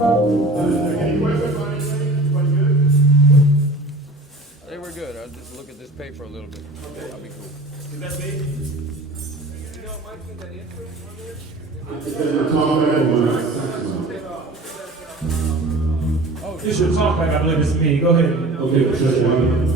Any questions on anything? Everybody good? They were good. I'll just look at this paper a little bit. Okay. I'll be cool. Is that me? You know, Mike, is that intro on there? It says the talk back over saxophone. Oh, This your talk back, I believe it's me. Go ahead. Okay, just one.